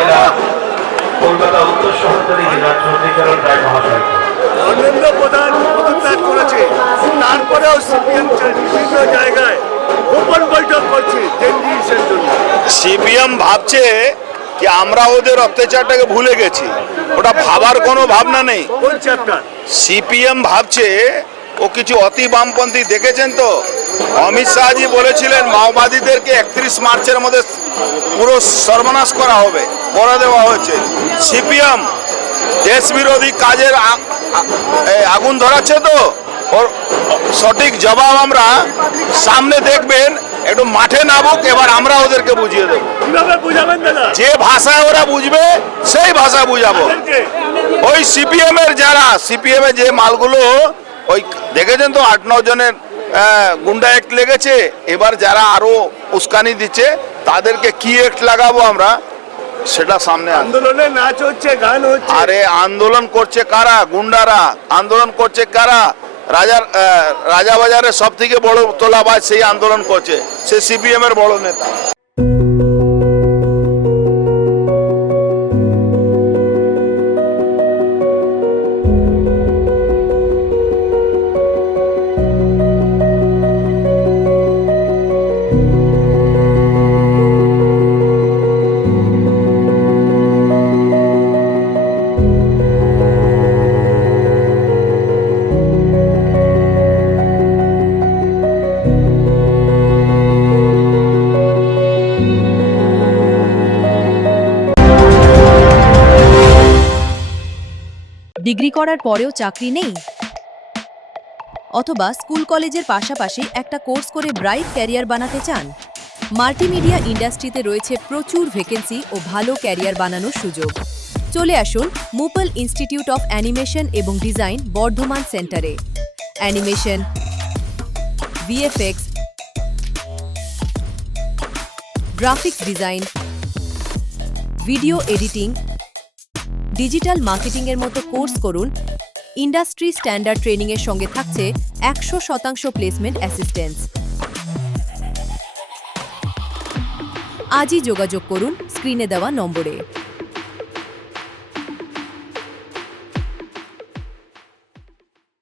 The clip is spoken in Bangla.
জেলা কলকাতা উত্তর শহরতলি জেলার চন্দ্রীকরণ রায় মহাশয়। ধর্মেন্দ্র প্রধান পদত্যাগ করেছে, তারপরেও সিপিএম বিভিন্ন জায়গায় গোপন বৈঠক করছে জেনজিসের জন্য। সিপিএম ভাবছে কি আমরা ওদের অত্যাচারটাকে ভুলে গেছি, ওটা ভাবার কোনো ভাবনা নেই। কোন চ্যাপ্টার? সিপিএম ভাবছে ও কিছু অতি বামপন্থী দেখেছেন তো, অমিত শাহজি বলেছিলেন মাওবাদীদেরকে 31 মার্চের মধ্যে পুরো সর্বনাশ করা হবে, করে দেওয়া হয়েছে। সিপিএম দেশ বিরোধী কাজের আগুন ধরাচ্ছে তো, ওর সঠিক জবাব আমরা সামনে দেখবেন। একটু মাঠে নামুক, এবার আমরা ওদেরকে বুঝিয়ে দেবো। কিভাবে বুঝাবেন দাদা? যে ভাষায় ওরা বুঝবে সেই ভাষা বুঝাবো। ওই সিপিএম এর যারা সিপিএম এর যে মালগুলো ওই দেখেছেন তো 8-9 জনের গুন্ডা অ্যাক্ট লেগেছে। এবার যারা আরো উস্কানি দিচ্ছে তাদেরকে কি অ্যাক্ট লাগাবো আমরা সেটা সামনে আসবে। আন্দোলনে নাচ হচ্ছে, গান হচ্ছে। আরে আন্দোলন করছে কারা? গুন্ডারা। আন্দোলন করছে কারা? রাজাবাজারের সব থেকে বড় তোলাবাজ সেই আন্দোলন করছে, সে সিপিএম এর বড় নেতা। ডিগ্রি করার পরেও চাকরি নেই, অথবা স্কুল কলেজের পাশাপাশি একটা কোর্স করে ব্রাইট ক্যারিয়ার বানাতে চান? মাল্টিমিডিয়া ইন্ডাস্ট্রিতে রয়েছে প্রচুর ভ্যাকেন্সি ও ভালো ক্যারিয়ার বানানোর সুযোগ। চলে আসুন মুপল ইনস্টিটিউট অফ অ্যানিমেশন এবং ডিজাইন বর্ধমান সেন্টারে। Animation, VFX, graphics design, video editing, digital মার্কেটিংয়ের মতো কোর্স করুন। ইন্ডাস্ট্রি স্ট্যান্ডার্ড ট্রেনিংয়ের সঙ্গে থাকছে 100% প্লেসমেন্ট অ্যাসিস্ট্যান্স। আজই যোগাযোগ করুন স্ক্রিনে দেওয়া নম্বরে।